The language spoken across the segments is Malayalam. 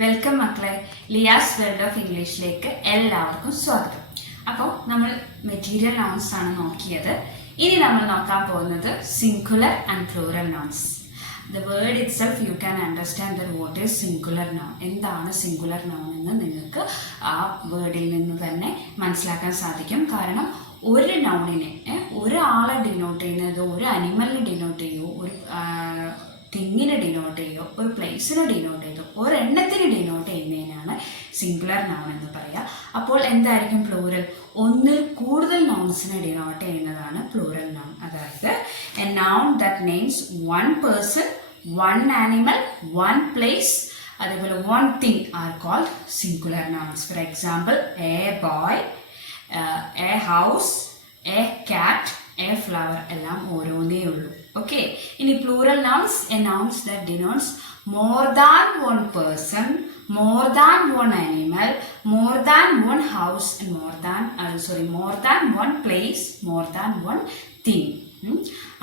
വെൽക്കം മക്കളെ, ലിയാസ് വേൾഡ് ഓഫ് ഇംഗ്ലീഷിലേക്ക് എല്ലാവർക്കും സ്വാഗതം. അപ്പോൾ നമ്മൾ മെറ്റീരിയൽ നൗൺസ് ആണ് നോക്കിയത്. ഇനി നമ്മൾ നോക്കാൻ പോകുന്നത് singular and plural nouns. The word itself you can understand the what is singular noun. എന്താണ് സിംഗുലർ നൗൺ എന്ന് നിങ്ങൾക്ക് ആ വേർഡിൽ നിന്ന് തന്നെ മനസ്സിലാക്കാൻ സാധിക്കും. കാരണം ഒരു നൗണിനെ ഒരാളെ ഡിനോട്ട് ചെയ്യുന്നത് ഒരു അനിമലിനെ ഡിനോട്ട് ചെയ്യുമോ, ഒരു തിങ്ങിനെ ഡിനോട്ട് ചെയ്യുമോ, ഒരു പ്ലേസിനെ ഡിനോട്ട് ചെയ്തോ, ഒരെണ്ണത്തിന് ഡിനോട്ട് ചെയ്യുന്നതിനാണ് സിംഗുലർ നൗൺ എന്ന് പറയുക. അപ്പോൾ എന്തായിരിക്കും പ്ലൂറൽ? ഒന്നിൽ കൂടുതൽ നൗൺസിനെ ഡിനോട്ട് ചെയ്യുന്നതാണ് പ്ലൂറൽ നൗൺ. അതായത് a noun that names one person, one animal, one place, അതേപോലെ one thing are called singular nouns. For example, a boy, a house, a cat, a flower എല്ലാം ഓരോന്നേ ഉള്ളൂ. ഓക്കെ. ഇനി plural nouns, a nouns that denotes more than one person, more than one animal, more than one house, and more than one place, more than one thing.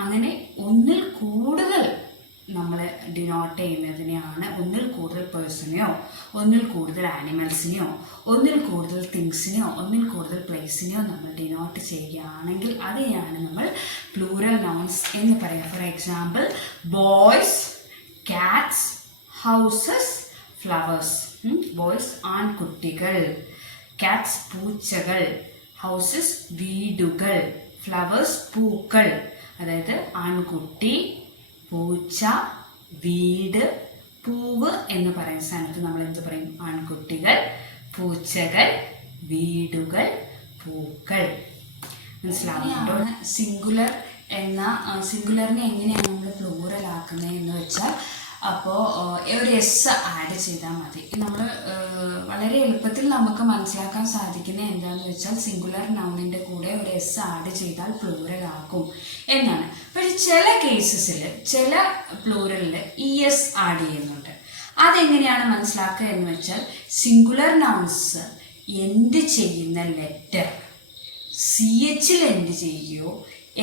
അങ്ങനെ ഒന്നിൽ കൂടുതൽ നമ്മൾ ഡിനോട്ട് ചെയ്യുന്നതിനെയാണ്, ഒന്നിൽ കൂടുതൽ പേഴ്സണെയോ, ഒന്നിൽ കൂടുതൽ ആനിമൽസിനെയോ, ഒന്നിൽ കൂടുതൽ തിങ്സിനെയോ, ഒന്നിൽ കൂടുതൽ പ്ലേസിനെയോ നമ്മൾ ഡിനോട്ട് ചെയ്യുകയാണെങ്കിൽ അതിനെയാണ് നമ്മൾ പ്ലൂറൽ നൗൺസ് എന്ന് പറയുക. For example, boys, Katz, houses, flowers. Boys ആൺകുട്ടികൾ, കാറ്റ്സ് പൂച്ചകൾ, ഹൗസസ് വീടുകൾ, ഫ്ലവേഴ്സ് പൂക്കൾ. അതായത് ആൺകുട്ടി, പൂച്ച, വീട്, പൂവ് എന്ന് പറയുന്ന സ്ഥാനത്ത് നമ്മൾ എന്ത് പറയും? ആൺകുട്ടികൾ, പൂച്ചകൾ, വീടുകൾ, പൂക്കൾ. മനസ്സിലാവുന്നുണ്ടോ? സിംഗുലർ എന്ന സിംഗുലറിനെ എങ്ങനെയാണ് നമ്മൾ പ്ലൂറൽ ആക്കുന്നത് എന്ന് വെച്ചാൽ, അപ്പോൾ ഒരു എസ് ആഡ് ചെയ്താൽ മതി. നമ്മൾ വളരെ എളുപ്പത്തിൽ നമുക്ക് മനസ്സിലാക്കാൻ സാധിക്കുന്ന എന്താണെന്ന് വെച്ചാൽ, സിംഗുലർ നൗണിൻ്റെ കൂടെ ഒരു എസ് ആഡ് ചെയ്താൽ പ്ലൂറൽ ആക്കും എന്നാണ്. പക്ഷെ ചില കേസസിൽ, ചില പ്ലൂറലിൽ ഇ എസ് ആഡ് ചെയ്യുന്നുണ്ട്. അതെങ്ങനെയാണ് മനസ്സിലാക്കുക എന്ന് വെച്ചാൽ, സിംഗുലർ നൗൺസ് എൻഡ് ചെയ്യുന്ന ലെറ്റർ സി എച്ചിൽ എൻഡ് ചെയ്യുകയോ,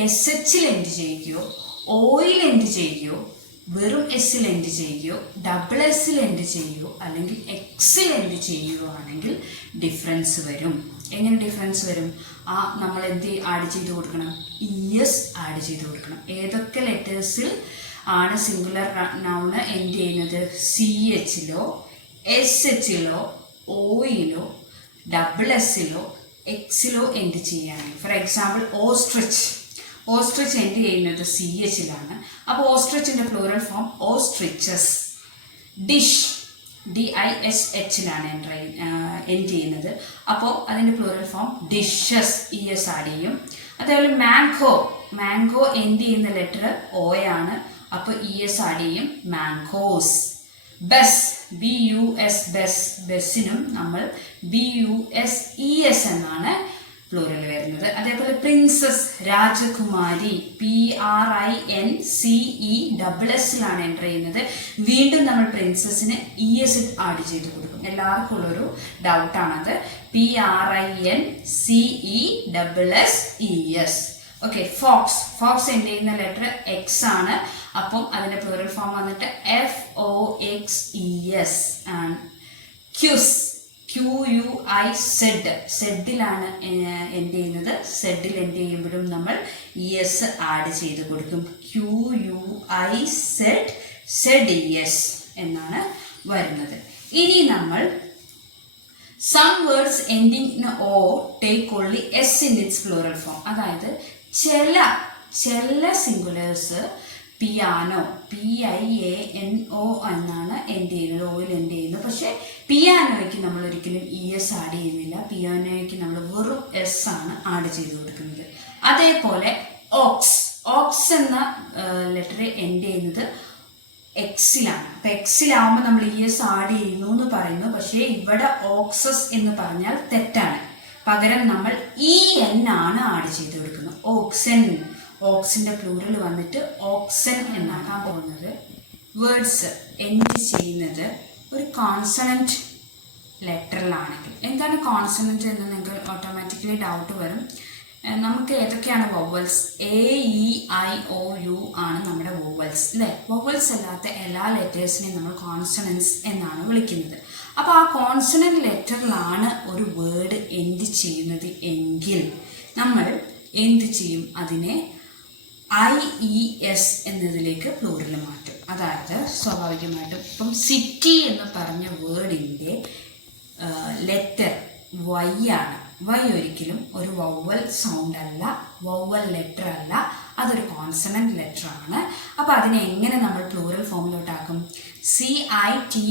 എസ് എച്ചിൽ എൻഡ് ചെയ്യുകയോ, ഓയിൽ എൻഡ് ചെയ്യുകയോ, വെറും എസ്സിൽ എൻഡ് ചെയ്യുകയോ, ഡബിൾ എസ്സിൽ എൻഡ് ചെയ്യുകയോ, അല്ലെങ്കിൽ എക്സിൽ എൻഡ് ചെയ്യുകയാണെങ്കിൽ ഡിഫറൻസ് വരും. എങ്ങനെ ഡിഫറൻസ് വരും? നമ്മൾ എന്ത് ആഡ് ചെയ്ത് കൊടുക്കണം? ഇ എസ് ആഡ് ചെയ്ത് കൊടുക്കണം. ഏതൊക്കെ ലെറ്റേഴ്സിൽ ആണ് സിംഗുലർ നൗണ് എൻഡ് ചെയ്യുന്നത്? സി എച്ചിലോ, എസ് എച്ചിലോ, ഓയിലോ, ഡബിൾ എസ്സിലോ, എക്സിലോ എൻഡ് ചെയ്യുകയാണെങ്കിൽ. For example, ostrich. Ostrich end ചെയ്യുന്നത് സി എച്ചിലാണ്. അപ്പോൾ ഓസ്ട്രിച്ചിൻ്റെ പ്ലൂറൽ ഫോം ഓസ്ട്രിച്ചസ്. ഡിഷ്, DISHലാണ് എൻഡ് ചെയ്യുന്നത്. അപ്പോൾ അതിൻ്റെ plural form dishes, E S add ചെയ്യും. അതേപോലെ മാംഗോ, മാംഗോ എൻഡ് ചെയ്യുന്ന ലെറ്റർ ഓയാണ്. അപ്പോൾ ഇ എസ് ആഡ് ചെയ്യും, മാംഗോസ്. ബസ്, BUS, ബസ്, ബസ്സിനും നമ്മൾ BUSES എന്നാണ് പ്ലൂറൽ വരുന്നത്. അതേപോലെ പ്രിൻസസ്, രാജകുമാരി, PRINCESS എൻ്റർ ചെയ്യുന്നത്. വീണ്ടും നമ്മൾ പ്രിൻസസിന് ES ആഡ് ചെയ്ത് കൊടുക്കും. എല്ലാവർക്കും ഉള്ളൊരു ഡൗട്ടാണത്. PRINCESSES. Okay. Fox, fox end ചെയ്യുന്ന ലെറ്റർ എക്സ് ആണ്. അപ്പം അതിൻ്റെ പ്ലൂറൽ ഫോം വന്നിട്ട് FOXES. ക്യൂസ്, QUIZ, സെഡിലാണ് എൻഡ് ചെയ്യുന്നത്. സെഡിൽ എൻഡ് ചെയ്യുമ്പോഴും നമ്മൾ ES ആഡ് ചെയ്ത് കൊടുക്കും. QUIZ, ZES എന്നാണ് വരുന്നത്. ഇനി നമ്മൾ some words ending in O take only S in its plural form. അതായത് ചില സിംഗുലേഴ്സ് പിയാനോ, PIANO എന്നാണ് എൻഡ് ചെയ്യുന്നത്, ഓയിൽ എൻഡ് ചെയ്യുന്നത്. പക്ഷേ പിയാനോയ്ക്ക് നമ്മൾ ഒരിക്കലും ES ആഡ് ചെയ്യുന്നില്ല. പിയാനോയ്ക്ക് നമ്മൾ വെറും എസ് ആണ് ആഡ് ചെയ്ത് കൊടുക്കുന്നത്. അതേപോലെ ഓക്സ്, ഓക്സ് എന്ന ലെറ്റർ എൻഡ് ചെയ്യുന്നത് എക്സിലാണ്. അപ്പം എക്സിലാവുമ്പോൾ നമ്മൾ ES ആഡ് ചെയ്യുന്നു എന്ന് പറയുന്നു. പക്ഷേ ഇവിടെ ഓക്സസ് എന്ന് പറഞ്ഞാൽ തെറ്റാണ്. പകരം നമ്മൾ EN ആണ് ആഡ് ചെയ്ത് കൊടുക്കുന്നത്. ഓക്സൻ, ഓക്സിൻ്റെ പ്ലൂറൽ വന്നിട്ട് ഓക്സൻ എന്നാണ് പോകുന്നത്. വേർഡ്സ് എൻഡ് ചെയ്യുന്നത് ഒരു കോൺസണൻറ്റ് ലെറ്ററിലാണെങ്കിൽ. എന്താണ് കോൺസണൻറ്റ് എന്ന് നിങ്ങൾക്ക് ഓട്ടോമാറ്റിക്കലി ഡൗട്ട് വരും. നമുക്ക് ഏതൊക്കെയാണ് vowels? A, E, I, O, U ആണ് നമ്മുടെ വവൽസ് അല്ലേ? വവൽസ് അല്ലാത്ത എല്ലാ ലെറ്റേഴ്സിനെയും നമ്മൾ കോൺസണൻസ് എന്നാണ് വിളിക്കുന്നത്. അപ്പോൾ ആ കോൺസണന്റ് ലെറ്ററിലാണ് ഒരു വേർഡ് എൻഡ് ചെയ്യുന്നത് എങ്കിൽ നമ്മൾ എന്ത് ചെയ്യും? അതിനെ IES എന്നതിലേക്ക് പ്ലൂറൽ മാറ്റും. അതായത് സ്വാഭാവികമായിട്ടും ഇപ്പം സിറ്റി എന്ന് പറഞ്ഞ വേർഡിൻ്റെ ലെറ്റർ വൈ ആണ്. വൈ ഒരിക്കലും ഒരു വവൽ സൗണ്ട് അല്ല, വവൽ ലെറ്റർ അല്ല, അതൊരു കോൺസണന്റ് ലെറ്റർ ആണ്. അപ്പോൾ അതിനെ എങ്ങനെ നമ്മൾ പ്ലൂറൽ ഫോമിലോട്ടാക്കും? CITY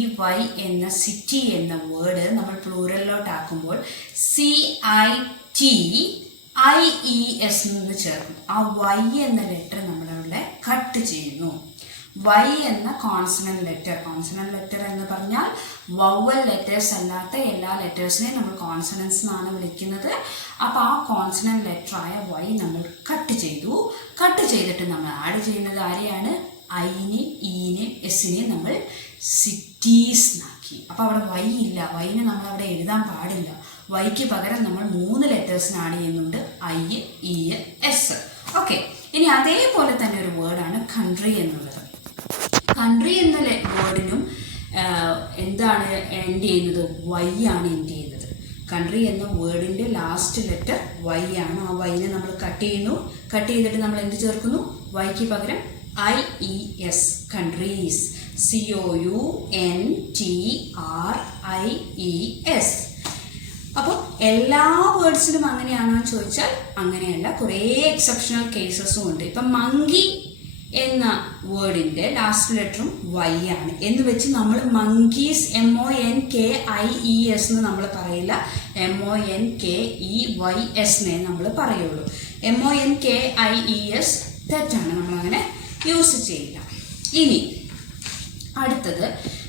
എന്ന സിറ്റി എന്ന വേർഡ് നമ്മൾ പ്ലൂറലിലോട്ടാക്കുമ്പോൾ CITIES നിന്ന് ചേർക്കും. ആ വൈ എന്ന ലെറ്റർ നമ്മളവിടെ കട്ട് ചെയ്യുന്നു. വൈ എന്ന കോൺസണന്റ് ലെറ്റർ എന്ന് പറഞ്ഞാൽ വവൽ ലെറ്റേഴ്സ് അല്ലാത്ത എല്ലാ ലെറ്റേഴ്സിനെയും നമ്മൾ കോൺസണൻസ് എന്നാണ് വിളിക്കുന്നത്. അപ്പോൾ ആ കോൺസണന്റ് ലെറ്ററായ വൈ നമ്മൾ കട്ട് ചെയ്തു. കട്ട് ചെയ്തിട്ട് നമ്മൾ ആഡ് ചെയ്യുന്നത് ആരെയാണ്? ഐനെയും ഇനെയും എസിനെയും നമ്മൾ സിറ്റീസ് ആക്കി. അപ്പോൾ അവിടെ വൈ ഇല്ല, വൈനെ നമ്മൾ അവിടെ എഴുതാൻ പാടില്ല. വൈക്ക് പകരം നമ്മൾ 3 ലെറ്റേഴ്സിന് ആഡ് ചെയ്യുന്നുണ്ട്, ഐ, ഇ, എസ്. ഓക്കെ, ഇനി അതേപോലെ തന്നെ ഒരു വേർഡാണ് കൺട്രി എന്നുള്ളത്. കൺട്രി എന്ന വേർഡിനും എന്താണ് എൻഡ് ചെയ്യുന്നത്? വൈ ആണ് എൻഡ് ചെയ്യുന്നത്. കൺട്രി എന്ന വേർഡിൻ്റെ ലാസ്റ്റ് ലെറ്റർ വൈ ആണ്. ആ വൈനെ നമ്മൾ കട്ട് ചെയ്യുന്നു. കട്ട് ചെയ്തിട്ട് നമ്മൾ എന്ത് ചേർക്കുന്നു? വൈക്ക് പകരം IES, കൺട്രീസ്. COUNTRIES. അപ്പോൾ എല്ലാ വേർഡ്സിലും അങ്ങനെയാണോ എന്ന് ചോദിച്ചാൽ അങ്ങനെയല്ല, കുറേ എക്സെപ്ഷണൽ കേസസും ഉണ്ട്. ഇപ്പം മങ്കി എന്ന വേർഡിൻ്റെ ലാസ്റ്റ് ലെറ്ററും വൈ ആണ് എന്ന് വെച്ച് നമ്മൾ മങ്കീസ് MONKIES എന്ന് നമ്മൾ പറയില്ല, MONKEYS നമ്മൾ പറയുള്ളൂ. MONKIES തെറ്റാണ്, നമ്മളങ്ങനെ യൂസ് ചെയ്യില്ല. ഇനി അടുത്തത്,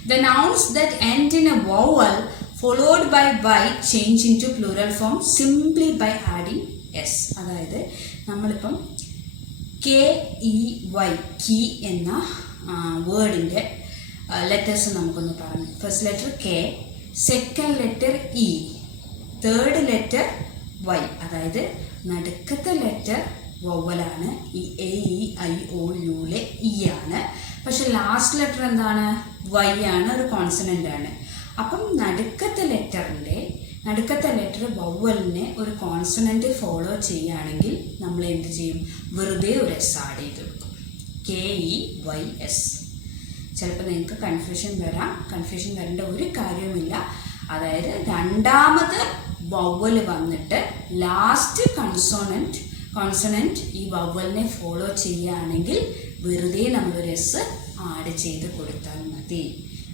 the nouns that end in A vowel followed by y change into plural form simply by adding s. അതായത് നമ്മളിപ്പം KEY കീ എന്ന വേർഡിൻ്റെ ലെറ്റേഴ്സ് നമുക്കൊന്ന് പറഞ്ഞു. First letter K, second letter E, third letter Y. അതായത് നടുക്കത്തെ ലെറ്റർ വവലാണ്, ഈ AEIOUലെ E ആണ്. പക്ഷെ ലാസ്റ്റ് ലെറ്റർ എന്താണ്? Y ആണ്, ഒരു കോൺസണൻ്റ് ആണ്. അപ്പം നടുക്കത്തെ ലെറ്റർ വവലിനെ ഒരു കോൺസണൻ്റ് ഫോളോ ചെയ്യുകയാണെങ്കിൽ നമ്മൾ എന്ത് ചെയ്യും? വെറുതെ ഒരു എസ് ആഡ് ചെയ്ത് കൊടുക്കും, KEYS. ചിലപ്പോൾ നിങ്ങൾക്ക് കൺഫ്യൂഷൻ വരേണ്ട ഒരു കാര്യവുമില്ല. അതായത് രണ്ടാമത് വവൽ വന്നിട്ട് ലാസ്റ്റ് കോൺസണന്റ് ഈ വവലിനെ ഫോളോ ചെയ്യുകയാണെങ്കിൽ വെറുതെ നമ്മളൊരു എസ് ആഡ് ചെയ്ത് കൊടുത്താൽ മതി.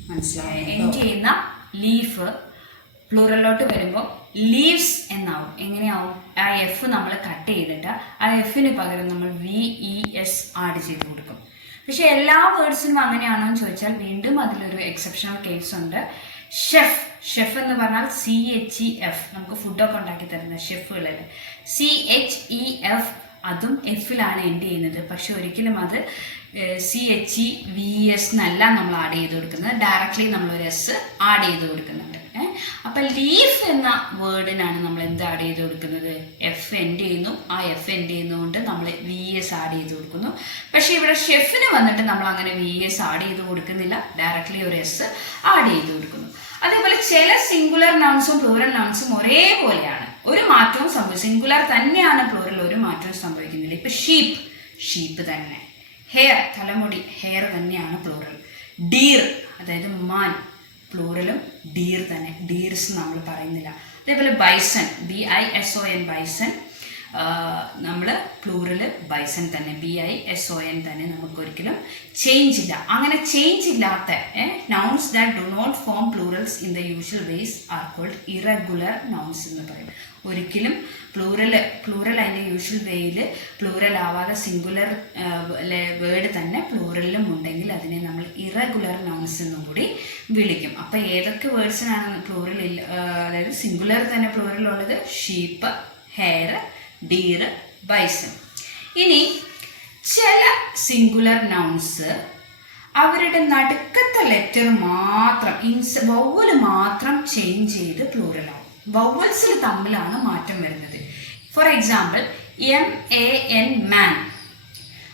മനസ്സിലായോ? എൻഡ് ചെയ്യുന്ന ലീഫ് പ്ലൂറലിലോട്ട് വരുമ്പോൾ ലീവ്സ് എന്നാവും. എങ്ങനെയാവും? ആ എഫ് നമ്മൾ കട്ട് ചെയ്തിട്ട് ആ എഫിന് പകരം നമ്മൾ VES ആഡ് ചെയ്ത് കൊടുക്കും. പക്ഷെ എല്ലാ വേർഡ്സിനും അങ്ങനെയാണോ എന്ന് ചോദിച്ചാൽ വീണ്ടും അതിലൊരു എക്സെപ്ഷണൽ കേസ് ഉണ്ട്. ഷെഫ് എന്ന് പറഞ്ഞാൽ CHEF, നമുക്ക് ഫുഡൊക്കെ ഉണ്ടാക്കി തരുന്ന ഷെഫുകളല്ലേ, CHEF അതും എഫിലാണ് എൻഡ് ചെയ്യുന്നത്. പക്ഷെ ഒരിക്കലും അത് CHEVS എന്നല്ല നമ്മൾ ആഡ് ചെയ്ത് കൊടുക്കുന്നത്, ഡയറക്റ്റ്ലി നമ്മളൊരു എസ് ആഡ് ചെയ്ത് കൊടുക്കുന്നുണ്ട്. അപ്പം ലീഫ് എന്ന വേർഡിനാണ് നമ്മൾ എന്ത് ആഡ് ചെയ്ത് കൊടുക്കുന്നത്? എഫ് എൻഡ് ചെയ്യുന്നു. ആ എഫ് എൻഡ് ചെയ്യുന്നതുകൊണ്ട് നമ്മൾ VES ആഡ് ചെയ്ത് കൊടുക്കുന്നു. പക്ഷേ ഇവിടെ ഷെഫിന് വന്നിട്ട് നമ്മൾ അങ്ങനെ VES ആഡ് ചെയ്ത് കൊടുക്കുന്നില്ല, ഡയറക്റ്റ്ലി ഒരു എസ് ആഡ് ചെയ്ത് കൊടുക്കുന്നു. അതേപോലെ ചില സിംഗുലർ നൗൺസും പ്ലൂറൽ നൗൺസും ഒരേപോലെയാണ്, ഒരു മാറ്റവും സംഭവിക്കും. സിംഗുലർ തന്നെയാണ് പ്ലൂറൽ, ഒരു മാറ്റവും സംഭവിക്കുന്നില്ല. ഇപ്പം ഷീപ്പ് തന്നെ. ഹെയർ, തലമുടി, ഹെയർ തന്നെയാണ് പ്ലൂറൽ. ഡീർ, അതായത് മാൻ, പ്ലൂറലും ഡീർ തന്നെ, ഡീർസ് നമ്മൾ പറയുന്നില്ല. അതേപോലെ ബൈസൺ, BISON, ബൈസൺ, നമ്മൾ പ്ലൂറല് ബൈസൺ തന്നെ, BISON തന്നെ, നമുക്കൊരിക്കലും ചേഞ്ച് ഇല്ല. അങ്ങനെ ചേഞ്ച് ഇല്ലാത്ത nouns that do not form plurals in the usual ways are called irregular nouns എന്ന് പറയും. ഒരിക്കലും പ്ലൂറൽ അതിൻ്റെ യൂഷ്വൽ വേയിൽ പ്ലൂറൽ ആവാതെ സിംഗുലർ വേർഡ് തന്നെ പ്ലൂറലിലും ഉണ്ടെങ്കിൽ അതിനെ നമ്മൾ ഇറഗുലർ നൗൺസ് എന്നും കൂടി വിളിക്കും. അപ്പോൾ ഏതൊക്കെ വേർഡ്സിനാണ് പ്ലൂറൽ ഇല്ല, അതായത് സിംഗുലർ തന്നെ പ്ലൂറൽ ഉള്ളത്? Sheep, hair, deer, bison. ഇനി ചില സിംഗുലർ നൗൺസ് അവരുടെ നടുക്കത്തെ ലെറ്റർ മാത്രം, വവ്വല് മാത്രം ചേഞ്ച് ചെയ്ത് പ്ലൂറലാവും. വവ്വൽസിൽ തമ്മിലാണ് മാറ്റം വരുന്നത്. ഫോർ എക്സാമ്പിൾ MAN മാൻ.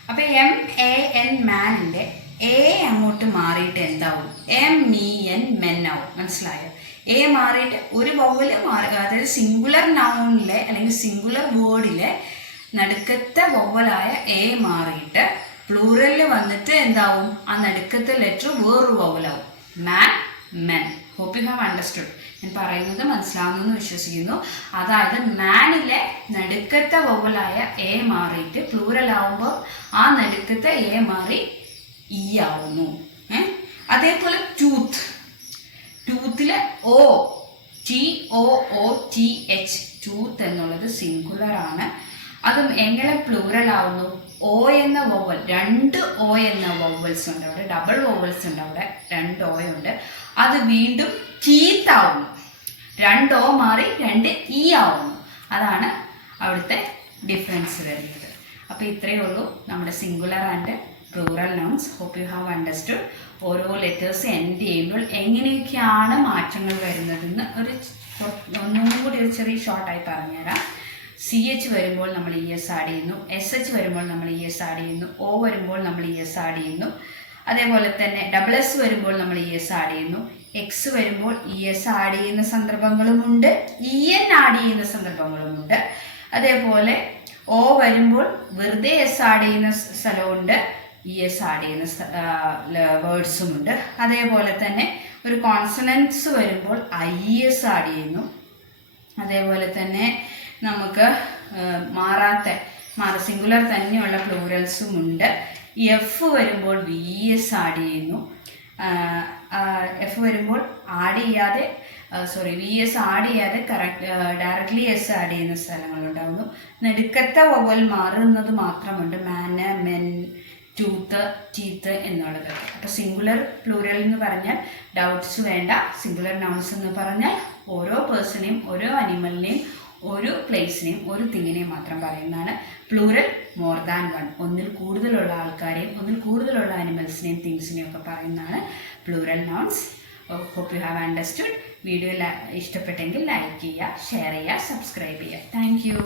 അപ്പൊ MAN മാനിന്റെ എ അങ്ങോട്ട് മാറിയിട്ട് എന്താവും? MEN മെൻ ആവും. മനസ്സിലായോ? എ മാറിയിട്ട് ഒരു വവ്വല് മാറി, അതായത് സിംഗുലർ നൗണിലെ അല്ലെങ്കിൽ സിംഗുലർ വേർഡിലെ നടുക്കത്തെ വവ്വലായ എ മാറിയിട്ട് പ്ലൂറലിൽ വന്നിട്ട് എന്താവും? ആ നടുക്കത്തെ ലെറ്റർ വേറൊരു വവ്വലാവും. Man, men. Hope you have understood. ഞാൻ പറയുന്നത് മനസ്സിലാവുന്നു വിശ്വസിക്കുന്നു. അതായത് മാനിലെ നടുക്കത്തെ വവ്വലായ എ മാറിയിട്ട് പ്ലൂറൽ ആവുമ്പോൾ ആ നടുക്കത്തെ എ മാറി ഇ ആവുന്നു. അതേപോലെ ടൂത്ത്. ടൂത്തിലെ O, TOOTH, ടൂത്ത് എന്നുള്ളത് സിംഗുലർ ആണ്. അതും എങ്ങനെ പ്ലൂറൽ ആവുന്നു? O എന്ന വവ്വൽ, 2 O എന്ന വവ്വൽസ് ഉണ്ട് അവിടെ, ഡബിൾ വവ്വൽസ് ഉണ്ട് അവിടെ, 2 O ഉണ്ട്. അത് വീണ്ടും ടീത്ത് ആവുന്നു. 2 O മാറി 2 E ആവുന്നു. അതാണ് അവിടുത്തെ ഡിഫറൻസ് വരുന്നത്. അപ്പോൾ ഇത്രയേ ഉള്ളൂ നമ്മുടെ singular and plural nouns. Hope you have understood. ഓരോ ലെറ്റേഴ്സ് എൻഡ് ചെയ്യുമ്പോൾ എങ്ങനെയൊക്കെയാണ് മാറ്റങ്ങൾ വരുന്നതെന്ന് ഒന്നും കൂടി ഒരു ചെറിയ ഷോർട്ടായി പറഞ്ഞുതരാം. CH വരുമ്പോൾ നമ്മൾ ES ആഡ് ചെയ്യുന്നു, SH വരുമ്പോൾ നമ്മൾ ES ആഡ് ചെയ്യുന്നു, O വരുമ്പോൾ നമ്മൾ ES ആഡ് ചെയ്യുന്നു. അതേപോലെ തന്നെ SS വരുമ്പോൾ നമ്മൾ ES ആഡ് ചെയ്യുന്നു. X വരുമ്പോൾ ES ആഡ് ചെയ്യുന്ന സന്ദർഭങ്ങളുമുണ്ട്, EN ആഡ് ചെയ്യുന്ന സന്ദർഭങ്ങളുമുണ്ട്. അതേപോലെ O വരുമ്പോൾ വെറുതെ S ആഡ് ചെയ്യുന്ന സ്ഥലമുണ്ട്, ES ആഡ് ചെയ്യുന്ന വേർഡ്സുമുണ്ട്. അതേപോലെ തന്നെ ഒരു കോൺസണൻസ് വരുമ്പോൾ IES ആഡ് ചെയ്യുന്നു. അതേപോലെ തന്നെ നമുക്ക് സിംഗുലർ തന്നെയുള്ള പ്ലൂറൽസും ഉണ്ട്. F വരുമ്പോൾ VS ആഡ് ചെയ്യുന്നു. F വരുമ്പോൾ VS ആഡ് ചെയ്യാതെ ഡയറക്റ്റ്ലി S ആഡ് ചെയ്യുന്ന സ്ഥലങ്ങളുണ്ടാവുന്നു. നടുക്കത്തെ വവൽ മാറുന്നത് മാത്രമുണ്ട്, മാന്, മെൻ, ടൂത്ത്, ടീത്ത് എന്നുള്ളത്. അപ്പോൾ സിംഗുലർ പ്ലൂറൽ എന്ന് പറഞ്ഞാൽ ഡൗട്ട്സ് വേണ്ട. സിംഗുലർ നൗൺസ് എന്ന് പറഞ്ഞാൽ ഓരോ പേഴ്സണെയും, ഓരോ അനിമലിനെയും, ഒരു പ്ലേസിനെയും, ഒരു തിങ്ങിനെയും മാത്രം പറയുന്നതാണ്. പ്ലൂറൽ മോർ ദാൻ വൺ, ഒന്നിൽ കൂടുതലുള്ള ആൾക്കാരെയും ഒന്നിൽ കൂടുതലുള്ള അനിമൽസിനെയും തിങ്സിനെയും ഒക്കെ പറയുന്നതാണ് plural nouns. Hope you have understood. Video ഇഷ്ടപ്പെട്ടെങ്കിൽ ലൈക്ക് ചെയ്യുക, ഷെയർ ചെയ്യുക, സബ്സ്ക്രൈബ് ചെയ്യുക. Thank U.